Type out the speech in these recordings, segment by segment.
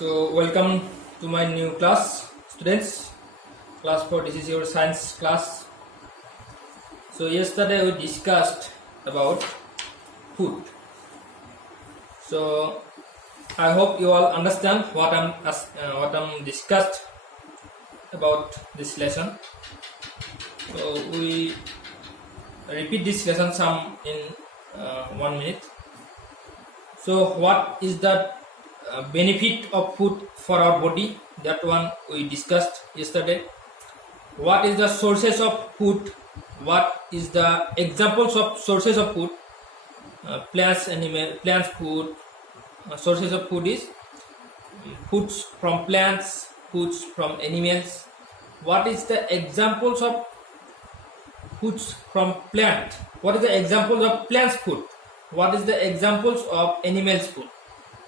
So welcome to my new class, students. Class 4, this is your science class. So yesterday we discussed about food. So I hope you all understand what I'm discussed about this lesson. So we repeat this lesson some in 1 minute. So what is the benefit of food for our body? That one we discussed yesterday. What is the sources of food? What is the examples of sources of food? Plants food. Sources of food is foods from plants, foods from animals. What is the examples of foods from plant? What is the examples of plants food? What is the examples of animals food?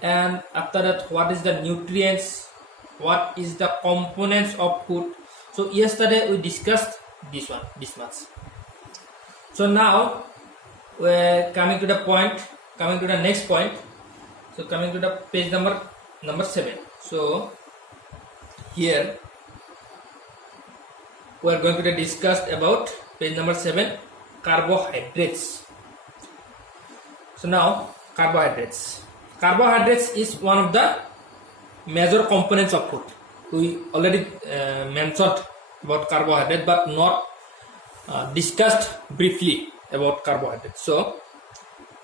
And after that, what is the nutrients? What is the components of food? So yesterday we discussed this much. So now we're coming to the next point. So coming to the page number 7. So here we are going to discuss about page number 7, carbohydrates. So now carbohydrates. Carbohydrates is one of the major components of food. We already mentioned about carbohydrate, but not discussed briefly about carbohydrates. So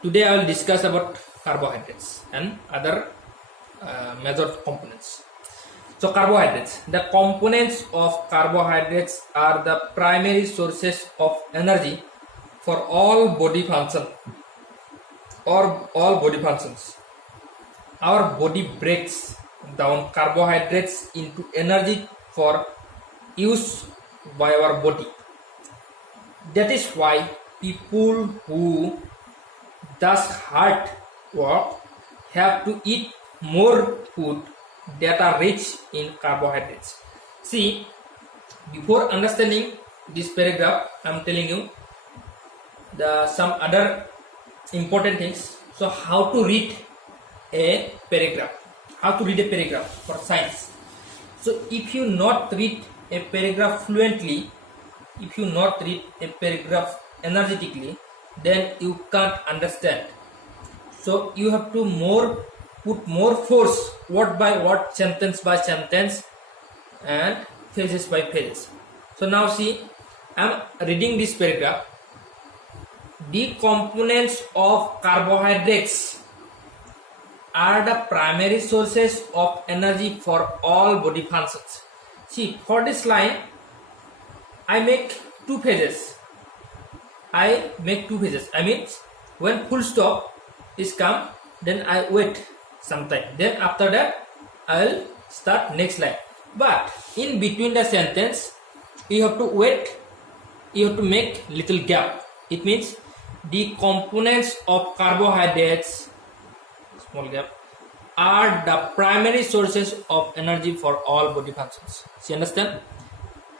today I will discuss about carbohydrates and other major components. So carbohydrates. The components of carbohydrates are the primary sources of energy for all body functions. Our body breaks down carbohydrates into energy for use by our body. That is why people who does hard work have to eat more food that are rich in carbohydrates. See, before understanding this paragraph, I am telling you some other important things. So how to read a paragraph? How to read a paragraph for science? So if you not read a paragraph fluently, if you not read a paragraph energetically, then you can't understand. So you have to put more force, word by word, sentence by sentence, and phases by phases. So now see, I am reading this paragraph. The components of carbohydrates are the primary sources of energy for all body functions. See, for this line, I make two phases. I mean, when full stop is come, then I wait some time. Then after that, I will start next line. But in between the sentence, you have to wait. You have to make little gap. It means the components of carbohydrates, small gap, are the primary sources of energy for all body functions. See, understand?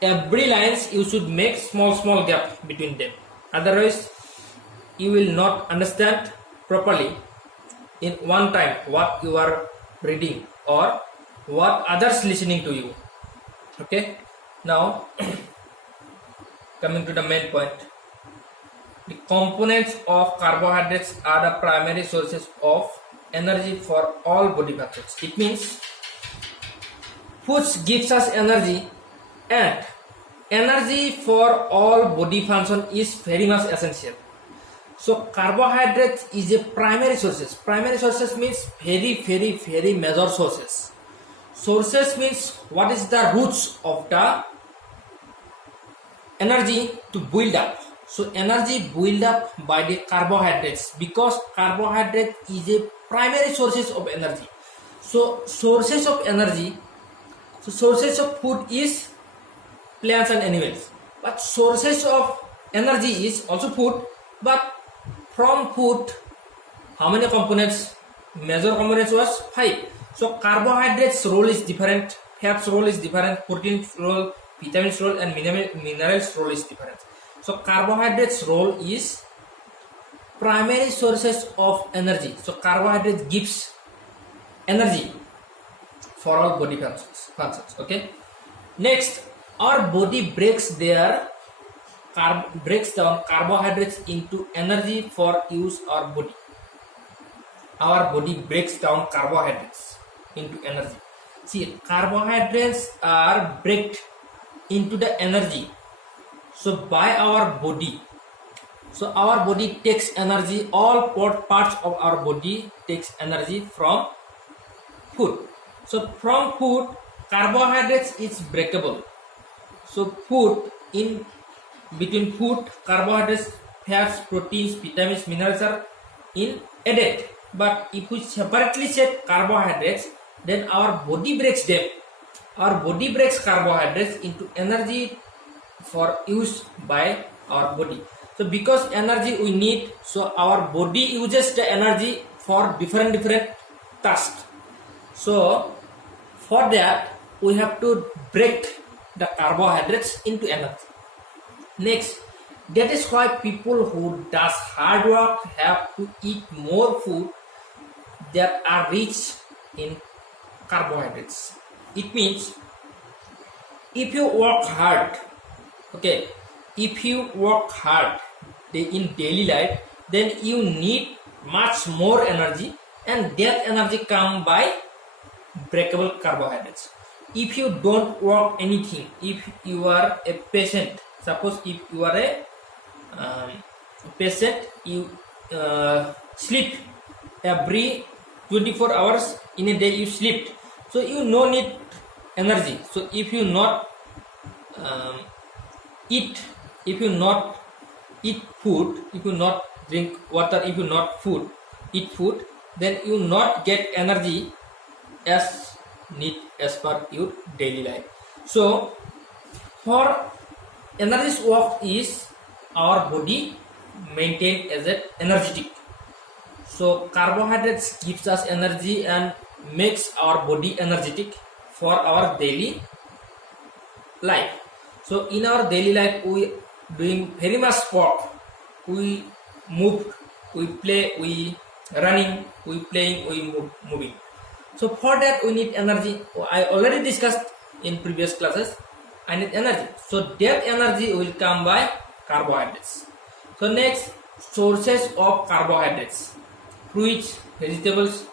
Every lines you should make small gap between them. Otherwise, you will not understand properly in one time what you are reading or what others listening to you. Okay. Now, coming to the main point. The components of carbohydrates are the primary sources of energy for all body functions. It means foods gives us energy, and energy for all body function is very much essential. So carbohydrates is a primary sources. Primary sources means very major sources. Sources means what is the roots of the energy to build up. So energy build up by the carbohydrates, because carbohydrate is a primary sources of energy. So sources of energy, so sources of food is plants and animals, but sources of energy is also food. But from food, how many components? Major components was 5. So carbohydrates role is different, fats role is different, protein role, vitamins role, and minerals role is different. So carbohydrates role is primary sources of energy. So carbohydrates gives energy for all body functions. Okay. Next, our body breaks down carbohydrates into energy for use our body. Our body breaks down carbohydrates into energy. See, carbohydrates are break into the energy. So by our body. So our body takes energy, all parts of our body takes energy from food. So from food, carbohydrates is breakable. So food, in between food, carbohydrates, fats, proteins, vitamins, minerals are added. But if we separately set carbohydrates, then our body breaks them. Our body breaks carbohydrates into energy for use by our body. So because energy we need, so our body uses the energy for different tasks. So for that we have to break the carbohydrates into energy. Next, that is why people who does hard work have to eat more food that are rich in carbohydrates. It means if you work hard, okay, if you work hard in daily life, then you need much more energy, and that energy come by breakable carbohydrates. If you don't work anything, if you are a patient, suppose if you are a patient, you sleep every 24 hours in a day, you sleep, so you no need energy. So if you not eat food, if you not drink water, if you not eat food, then you not get energy as need as per your daily life. So for energy's work is our body maintained as an energetic. So carbohydrates gives us energy and makes our body energetic for our daily life. So in our daily life we doing very much work. We move, we play, we running, we playing, we moving. So for that we need energy. I already discussed in previous classes. I need energy. So that energy will come by carbohydrates. So next, sources of carbohydrates: fruits, vegetables,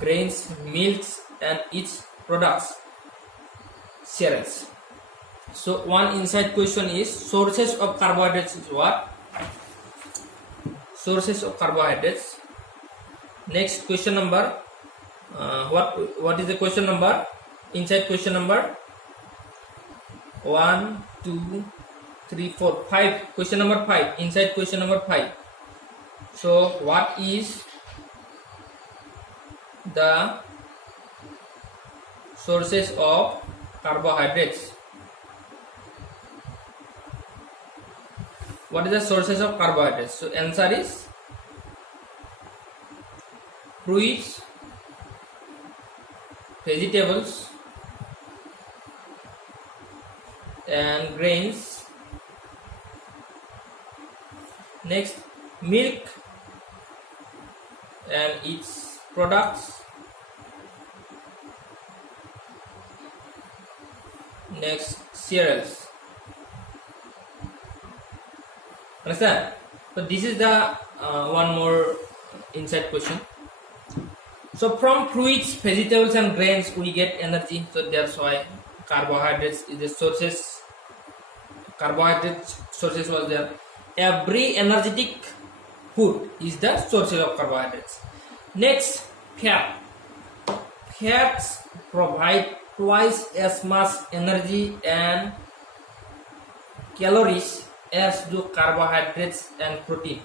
grains, milks, and its products, cereals. So one inside question is sources of carbohydrates is what? Sources of carbohydrates. Next question number. What is the question number? Inside question number 1, 2, 3, 4, 5. Question number 5. Inside question number 5. So what is the sources of carbohydrates? What is the sources of carbohydrates? So answer is fruits, vegetables, and grains. Next, milk and its products. Next, cereals. Understand? So this is the one more inside question. So from fruits, vegetables, and grains we get energy. So that's why carbohydrates is the sources. Carbohydrate sources was there. Every energetic food is the sources of carbohydrates. Next, fat. Fats provide twice as much energy and calories as do carbohydrates and protein.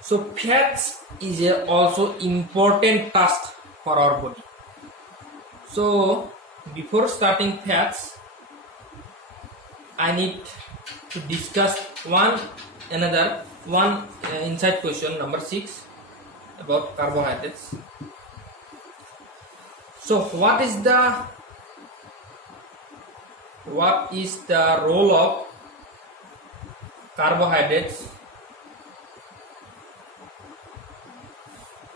So fats is also important task for our body. So before starting fats, I need to discuss one inside question number 6 about carbohydrates. So what is the role of carbohydrates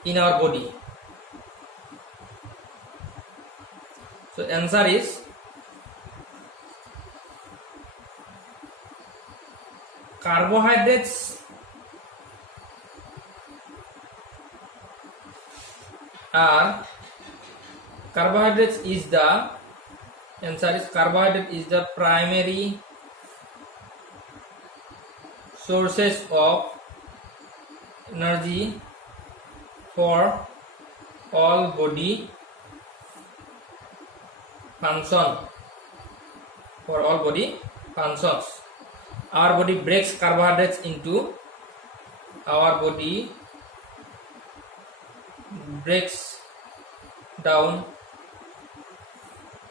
in our body? So answer is carbohydrates is the carbohydrate is the primary sources of energy for all body function. Our body breaks carbohydrates into breaks down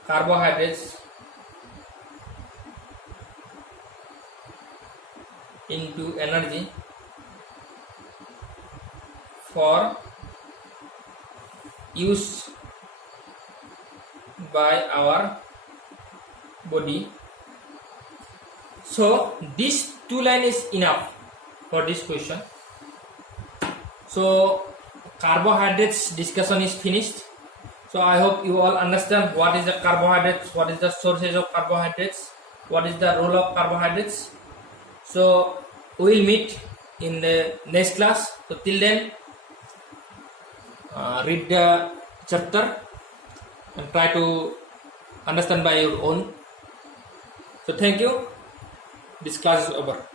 carbohydrates into energy for use by our body. So this two line is enough for this question. So carbohydrates discussion is finished. So I hope you all understand what is the carbohydrates, what is the sources of carbohydrates, what is the role of carbohydrates. So we will meet in the next class. So till then, read the chapter and try to understand by your own. So thank you. This class is over.